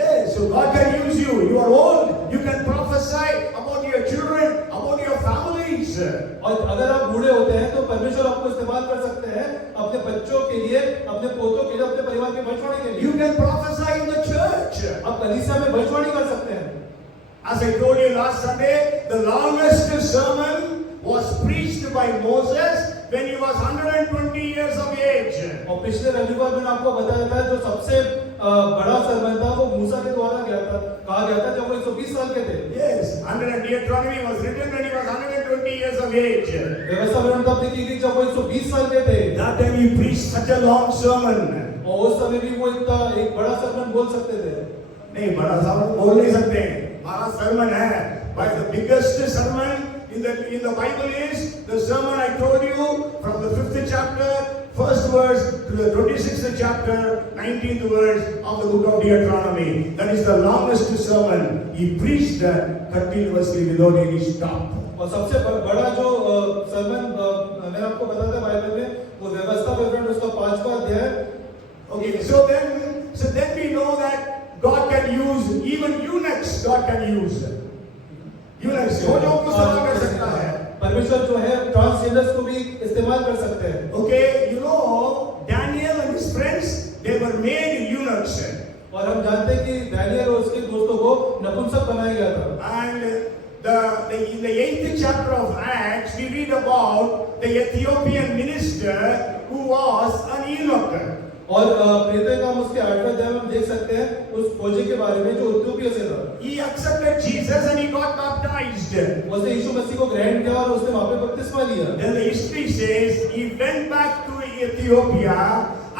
Yes, so God can use you. You are old. You can prophesy about your children, about your families. और अगर आप बूढ़े होते हैं तो परमेश्वर आपको इस्तेमाल कर सकते हैं अपने बच्चों के लिए, अपने पोतों के लिए, अपने परिवार की भविष्यवाणी के लिए। You can prophesy in the church. आप कलीसिया में भविष्यवाणी कर सकते हैं। As I told you last Sunday, the longest sermon was preached by Moses when he was 120 years of age. और पिछले रविवार मैंने आपको बताया था जो सबसे बड़ा सरमन था वो मूसा के द्वारा कहा गया था जब वो 120 साल के थे। Yes, 100 Deuteronomy was written when he was 120 years of age. व्यवस्था वरण तब लिखी गई जब वो 120 साल के थे। That time he preached such a long sermon. और उस समय भी वो इतना एक बड़ा सरमन बोल सकते थे। नहीं, बड़ा sermon बोल नहीं सकते। बड़ा sermon है, but the biggest sermon in the Bible is the sermon I told you from the 5th chapter, 1st verse to the 26th chapter, 19th verse of the book of Deuteronomy. That is the longest sermon. He preached that continuously without any stop. और सबसे बड़ा जो सरमन मैंने आपको बताया था Bible में वो व्यवस्था विवरण उसका 5वां अध्याय। Okay, so then we know that God can use even eunuchs. God can use eunuchs. जो को सभा कर सकता है। परमेश्वर जो है ट्रांसजेंडर्स को भी इस्तेमाल कर सकते हैं। Okay, you know Daniel and his friends, they were made eunuchs. और हम जानते हैं कि दानियल और उसके दोस्तों को नपुंसक बनाया गया था। And in the 8th chapter of Acts, we read about the Ethiopian minister who was an eunuch. और प्रेरित काम उसके 8वें अध्याय में हम देख सकते हैं उस खोजे के बारे में जो इथियोपिया से था। He accepted Jesus and he got baptized. उसने यीशु मसीह को ग्रहण किया और उसने वहां पे बपतिस्मा लिया। Then the history says he went back to Ethiopia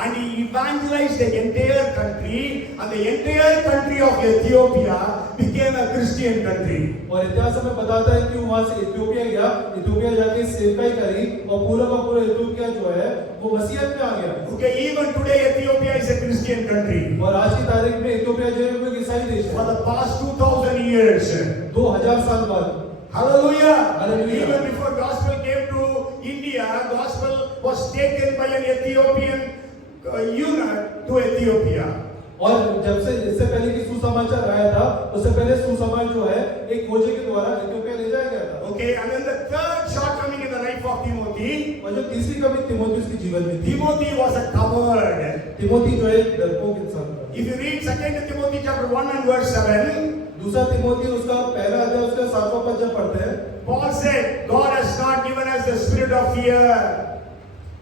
and he evangelized the entire country, and the entire country of Ethiopia became a Christian country. और इतिहास हमें बताता है कि वहां से इथियोपिया गया, इथियोपिया जाके सेवकाई करी और पूरा का पूरा इथियोपिया जो है वो मसीहत में आ गया। Okay, even today Ethiopia is a Christian country. और आज की तारीख में इथियोपिया जो है वो एक ईसाई देश For है। the past 2000 years. 2000 साल बाद। Hallelujah. Hallelujah. Even before gospel came to India, gospel was taken by an Ethiopian eunuch to Ethiopia. और जब से इससे पहले कि सुसमाचार आया था उससे पहले सुसमाचार जो है एक खोजे के द्वारा इथियोपिया ले जाया गया था। Okay, and then the third shortcoming in the life of Timothy. और जो तीसरी कमी तिमोथी के जीवन में थी, Timothy was a coward. Timothy जो है डरपोक इंसान था। If you read 2 Timothy chapter 1 and verse 7, दूसरा तिमोथी उसका पहला अध्याय उसका 7वां पद जब पढ़ते हैं, Paul said, God has not given us the spirit of fear.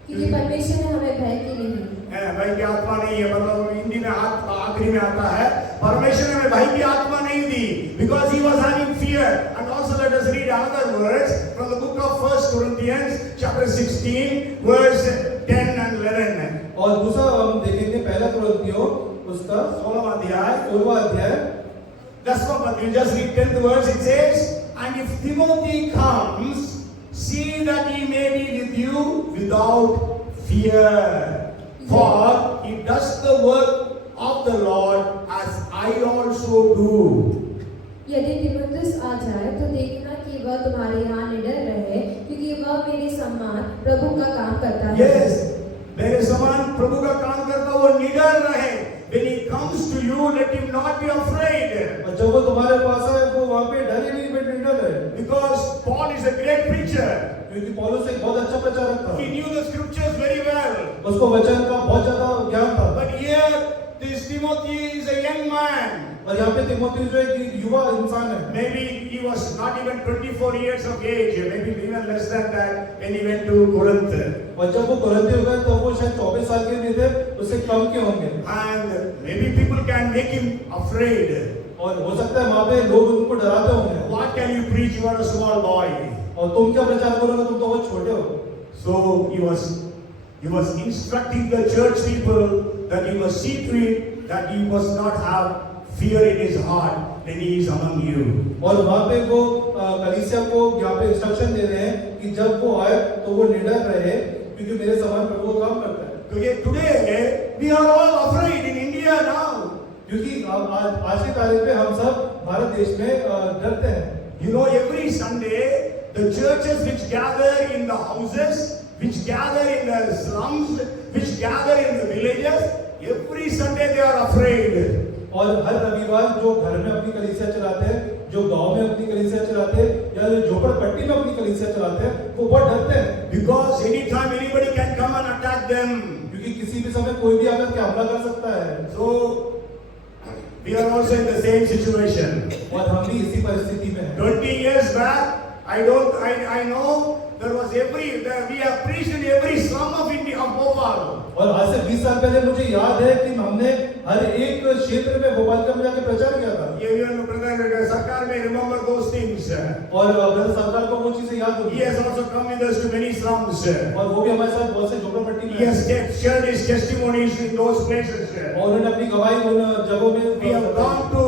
क्योंकि परमेश्वर ने हमें भय की नहीं। भय की आत्मा नहीं है, मतलब हिंदी में आखिरी में आता है, परमेश्वर ने हमें भय की आत्मा नहीं दी, because he was having fear. And also let us read another verse from the book of 1 First Corinthians chapter 16 verse 10 and 11. और दूसरा हम देखेंगे पहला कुरिन्थियों उसका 16वां अध्याय 16वां अध्याय 10वां पद. You just read 10th verse. It says, and if Timothy comes, see that he may be with you without fear. For he does the work of the Lord as I also do. यदि तिमुथियुस आ जाए तो देखना कि वह तुम्हारे यहाँ निडर रहे, क्योंकि वह मेरे समान प्रभु का काम करता है। Yes, मेरे समान प्रभु का काम करता वो निडर रहे. When he comes to you, let him not be afraid. और जब वो तुम्हारे पास आए वो वहाँ पे डर ही नहीं बैठ निडर है, Because Paul is a great preacher. क्योंकि पौलुस एक बहुत अच्छा प्रचारक था, He knew the scriptures very well. उसको वचन का बहुत ज्यादा ज्ञान था। But here, this Timothy is a young man. और यहाँ पे तीमुथियुस जो एक युवा इंसान है, Maybe he was not even 24 years of age, maybe even less than that when he went to Corinth. और जब वो कुरिन्थ हो गए तो वो शायद 24 साल के भी थे, उससे कम के होंगे। And maybe people can make him afraid. और हो सकता है वहाँ पे लोग उनको डराते होंगे, What can you preach? You are a small boy. और तुम क्या प्रचार करोगे, तुम तो बहुत छोटे हो। So he was instructing the church people that he must see to it that he must not have fear in his heart when he is among you. और वहाँ पे वो कलीसिया को यहाँ पे इंस्ट्रक्शन दे रहे हैं कि जब वो आए तो वो निडर रहे, क्योंकि मेरे समान प्रभु काम करता है। So today we are all afraid in India now. क्योंकि आज की तारीख में हम सब भारत देश में डरते हैं। You know, every Sunday the churches which gather in the houses, which gather in the slums, which gather in the villages, every Sunday they are afraid. और हर रविवार जो घर में अपनी कलीसिया चलाते हैं, जो गांव में अपनी कलीसिया चलाते हैं, या जो झोपड़पट्टी में अपनी कलीसिया चलाते हैं, वो बहुत डरते हैं। Because anytime anybody can come and attack them. क्योंकि किसी भी समय कोई भी आकर के हमला कर सकता है। So we are also in the same situation. और हम भी इसी परिस्थिति में हैं। 20 years back, I know there was we have preached in every slum of India, of Bhopal. और आज से 20 साल पहले मुझे याद है कि हमने हर एक क्षेत्र में भोपाल का जाके प्रचार किया था। Even brother सरकार में remember those things. और ब्रदर सरकार को वो चीजें याद होती He has also come with us to many slums. और वो भी हमारे साथ बहुत से झोपड़पट्टी में He has shared his testimonies in those places. और उन्होंने अपनी गवाही उन जगहों में We have gone to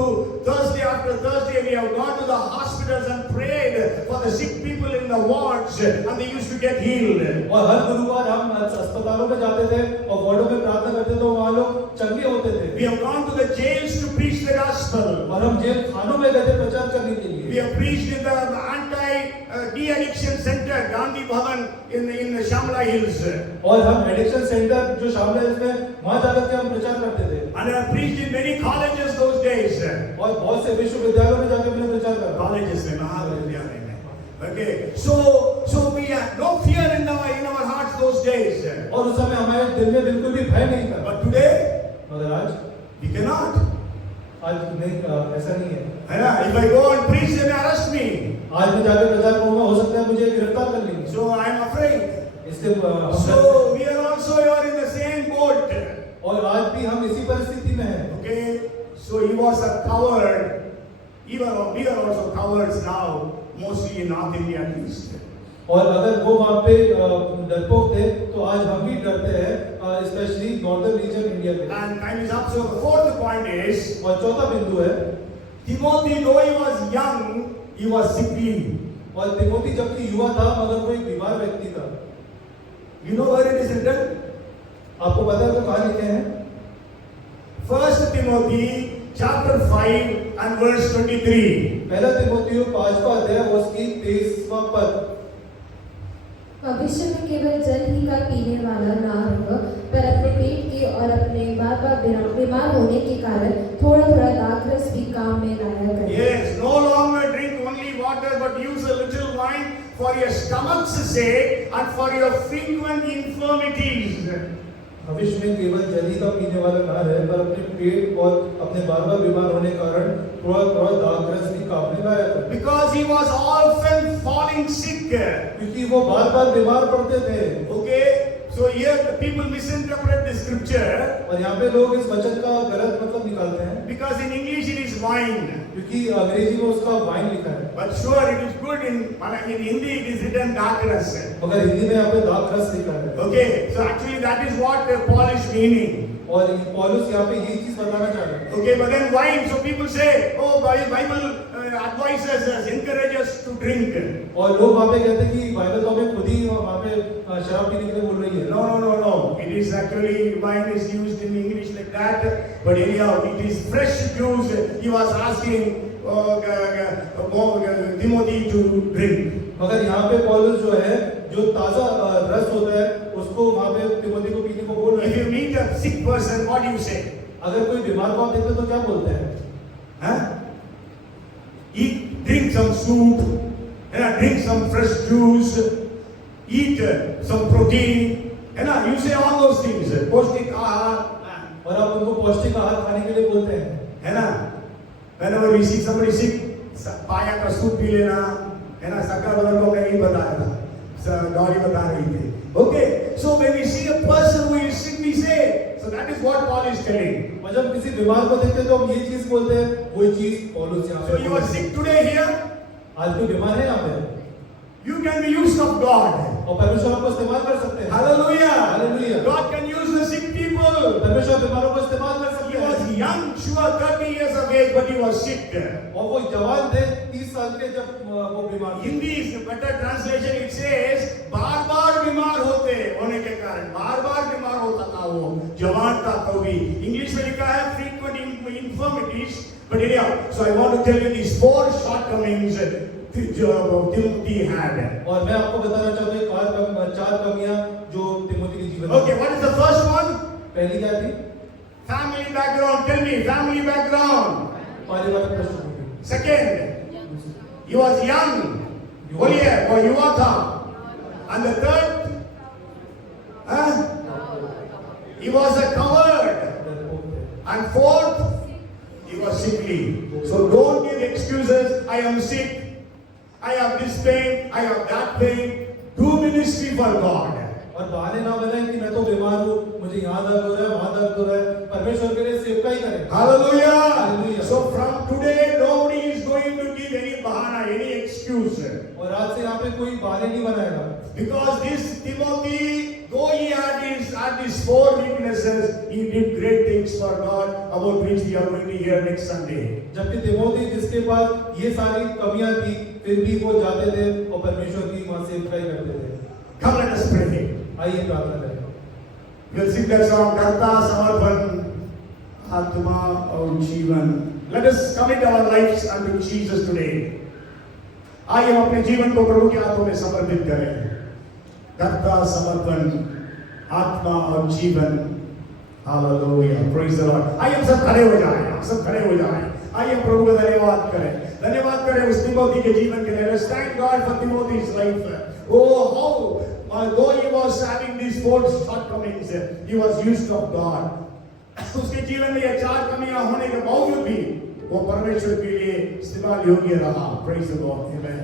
Thursday after Thursday, we have gone to the hospitals and prayed for the sick people in the wards, and they used to get healed. और हर गुरुवार हम अस्पतालों में जाते थे और वार्डों में प्रार्थना करते थे, वहाँ लोग चंगे होते थे। We have gone to the jails to preach the gospel. और हम जेल खानों में गए थे प्रचार करने के लिए। We have preached in the anti-de-addiction center, Gandhi Bhavan in the Shamla Hills. और हम एडिक्शन सेंटर जो शामला हिल्स में, वहाँ जाकर के हम प्रचार करते थे। And I have preached in many colleges those days. और बहुत से विश्वविद्यालयों में जाकर मैंने प्रचार करा। Colleges में, महाविद्यालय में. Okay, so we had no fear in our hearts those days. और उस समय हमारे दिल में बिल्कुल भी भय नहीं था। But today मगर आज we cannot. आज नहीं, ऐसा नहीं है। है ना? If I go and preach, they may arrest me. आज मैं जाकर प्रचार करूँगा, हो सकता है मुझे गिरफ्तार कर लेंगे। So I am afraid. इसलिए So we are also in the same boat. और आज भी हम इसी परिस्थिति में हैं। Okay, so he was a coward. We are also cowards now, mostly in North India at least. और अगर वो वहाँ पे डरपोक थे, तो आज हम भी डरते हैं, स्पेशली नॉर्दर्न रीजन इंडिया में। And time is up. So the fourth point is, और चौथा बिंदु है, Timothy, though he was young, he was sickly. और तिमोथी जबकि युवा था मगर वो एक बीमार व्यक्ति था। You know where it is written? आपको पता है तो कहाँ लिखे हैं? 1 Timothy chapter 5 and verse 23. पहला तिमोथियोस 5वां अध्याय उसकी 23वां पद। भविष्य में केवल जल ही का पीने वाला ना रहो, पर अपने पेट के और अपने बार-बार बीमार होने के कारण थोड़ा-थोड़ा दाखरस भी काम में लाया करें। Yes, no longer drink only water, but use a little wine for your stomach's sake and for your frequent infirmities. भविष्य में केवल जल ही का पीने वाला ना रहे, पर अपने पेट और अपने बार-बार बीमार होने के कारण थोड़ा-थोड़ा दाखरस भी काम में लाया करें। Because he was often falling sick. क्योंकि वो बार-बार बीमार पड़ते थे। Okay, So here the people misinterpret the scripture और यहाँ पे लोग इस वचन का गलत मतलब निकालते हैं because in English it is wine. क्योंकि अंग्रेजी में उसका वाइन लिखा है, But sure it is good in Hindi it is written darkness. मगर हिंदी में यहाँ पे दाख रस लिखा है। Okay, so actually that is what Paul is meaning. और पौलुस यहाँ पे यही चीज बताना चाह रहे हैं। Okay, but then wine, so people say, oh, Bible advises us, encourages us to drink. और लोग वहाँ पे कहते हैं कि बाइबल तो हमें खुद ही वहाँ पे शराब पीने के लिए बोल रही है। No. It is actually, wine is used in English like that. But anyhow, it is fresh juice. He was asking Timothy to drink. मगर यहाँ पे पौलुस जो है, जो ताजा रस होता है, उसको वहाँ पे तिमोथी को पीने को बोल रहे If हैं। you meet a sick person, what do you say? अगर कोई बीमार को आप देखते हो तो क्या बोलते हैं? Huh? Drink some soup, drink some fresh juice, eat some protein, you say all those things. पौष्टिक आहार, और आप उनको पौष्टिक आहार खाने के लिए बोलते हैं, है ना? Whenever we see somebody sick, पाया का सूप पी लेना, है ना? सक्कर वाला लोग ने नहीं बताया था, डॉली बता रही थी. Okay, so when we see a person who is sick, we say, so that is what Paul is telling. और जब किसी बीमार को देखते हैं तो हम ये चीज बोलते हैं, वही चीज पौलुस यहाँ So पे you are sick today here, आज कोई बीमार है यहाँ पे, you can be used of God. और परमेश्वर आपको इस्तेमाल कर सकते हैं। Hallelujah. Hallelujah. God can use the sick people. परमेश्वर बीमारों को इस्तेमाल कर He सकते was हैं। young, sure, 30 years of age, but he was sick. और वो जवान थे 30 साल के जब वो बीमार थे। Hindi is a better translation. It says बार-बार बीमार होने के कारण बार-बार बीमार होता था वो, जवान था तो भी. English में लिखा है frequent infirmities. But anyhow, so I want to tell you these 4 shortcomings Timothy had. और मैं आपको बताना चाहता हूँ 4 कमियां जो तिमोथी के जीवन में। Okay, what is the first one? पहली क्या थी? Family background. Tell me, family background. पारिवारिक पृष्ठभूमि। Second, he was young. बोलिए, वो युवा था. And the third, he was a coward. And fourth, he was sickly. So don't give excuses. I am sick. I have this pain. I have that pain. Do ministry for God. और बहाने ना बनाएं कि मैं तो बीमार हूँ, मुझे यहाँ दर्द हो रहा है, वहाँ दर्द हो रहा है, परमेश्वर के लिए सेवका ही करें। Hallelujah. Hallelujah. So from today, nobody is going to give any bahana, any excuse. और आज से यहाँ पे कोई बहाने नहीं बनाएगा, Because this Timothy, though he had these 4 weaknesses, he did great things for God, about which we are going to hear next Sunday. जबकि तिमोथी जिसके पास ये सारी कमियां थी, फिर भी वो जाते थे और परमेश्वर की वहाँ सेवकाई करते थे। Come, let us pray. आइए प्रार्थना करें। We'll sing that song, करता समर्पण आत्मा और जीवन. Let us commit our lives unto Jesus today. आइए हम अपने जीवन को प्रभु के हाथों में समर्पित करें. करता समर्पण आत्मा और जीवन. Hallelujah. Praise the Lord. आइए हम सब खड़े हो जाएं. हम सब खड़े हो जाएं. आइए हम प्रभु का धन्यवाद करें. धन्यवाद करें उस तिमोथी के जीवन के लिए. Let's thank God for Timothy's life. Oh, how though he was having these 4 shortcomings, he was used of God. उसके जीवन में ये 4 कमियां होने के बावजूद भी वो परमेश्वर के लिए इस्तेमाल योग्य रहा. Praise the Lord. Amen.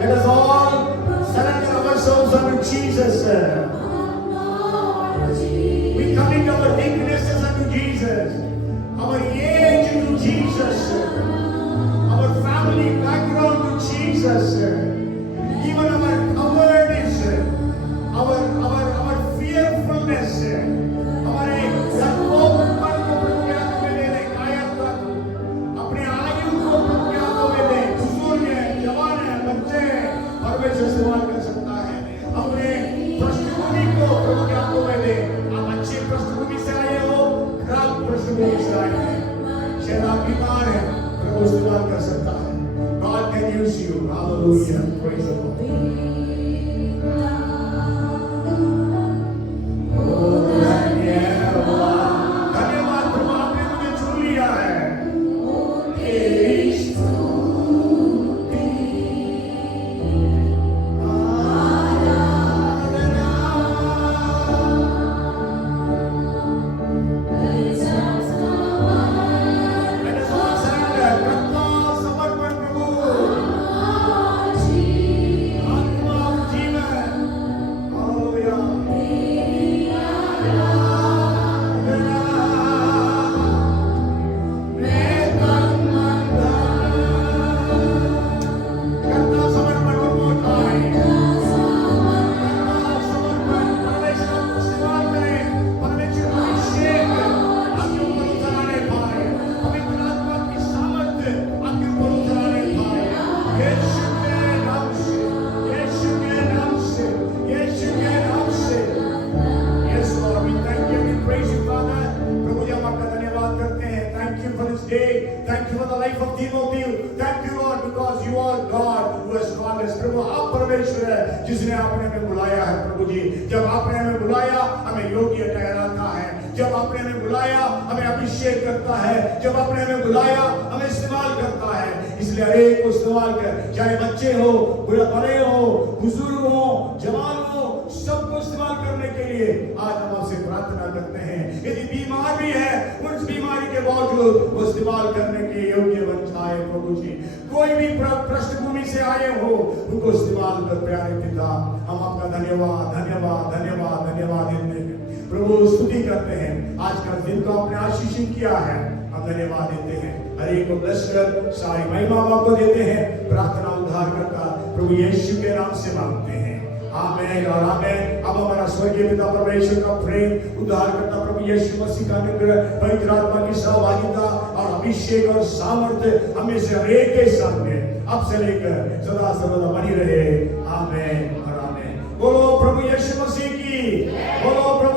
Let us all surrender ourselves unto Jesus. We commit our weaknesses unto Jesus, our age to Jesus, our family background to Jesus, even our cowardice, our fearfulness, हमारे संकोचपन को प्रभु के हाथ में दे दें, कायरता को, अपने आयु को प्रभु के हाथों में दें, बुजुर्ग हैं, जवान हैं, बच्चे हैं, परमेश्वर इस्तेमाल कर सकता है, अपने पृष्ठभूमि को प्रभु के हाथों में दें, आप अच्छी पृष्ठभूमि से आए हो, खराब पृष्ठभूमि से आए हैं, शायद आप बीमार हैं, प्रभु इस्तेमाल कर सकता है. God can use you. Hallelujah. Praise the Lord. धन्यवाद प्रभु, आपने मुझे चुन लिया है. Let us all surrender. करता समर्पण प्रभु. आत्मा day. Thank you for the life of Timothy. Thank you, Lord, because you are God who has called us. प्रभु आप परमेश्वर है जिसने आपने हमें बुलाया है प्रभु जी। जब आपने हमें बुलाया हमें योग्य ठहराता है। जब आपने हमें बुलाया हमें अभिषेक करता है। जब आपने हमें बुलाया हमें इस्तेमाल करता है। इसलिए हर एक को इस्तेमाल कर, चाहे बच्चे हो, बड़े हो, बुजुर्ग हो, जवान हो, सबको इस्तेमाल करने के लिए आज हम आपसे प्रार्थना करते हैं। यदि बीमार भी है उस बीमारी के बावजूद वो इस्तेमाल करने के योग्य बन जाए प्रभु जी। कोई भी पृष्ठभूमि से आए हो उनको इस्तेमाल कर प्यारे पिता। हम आपका धन्यवाद धन्यवाद धन्यवाद धन्यवाद देते हैं प्रभु, स्तुति करते हैं। आज का दिन को आपने आशीषित किया है, हम धन्यवाद देते हैं। हर एक को ब्लेस कर सारी महिमा आपको देते हैं। प्रार्थना उद्धार करता प्रभु यीशु के नाम से मांगते हैं, आमेन और आमेन। अब हमारा स्वर्गीय पिता परमेश्वर का प्रेम, उद्धार करता प्रभु यीशु मसीह का अनुग्रह, पवित्र आत्मा की सहभागिता और अभिषेक और सामर्थ्य हमें से हरेक के सामने अब से लेकर सदा सर्वदा बनी रहे, आमेन और आमेन। बोलो प्रभु यीशु मसीह की, बोलो प्रभु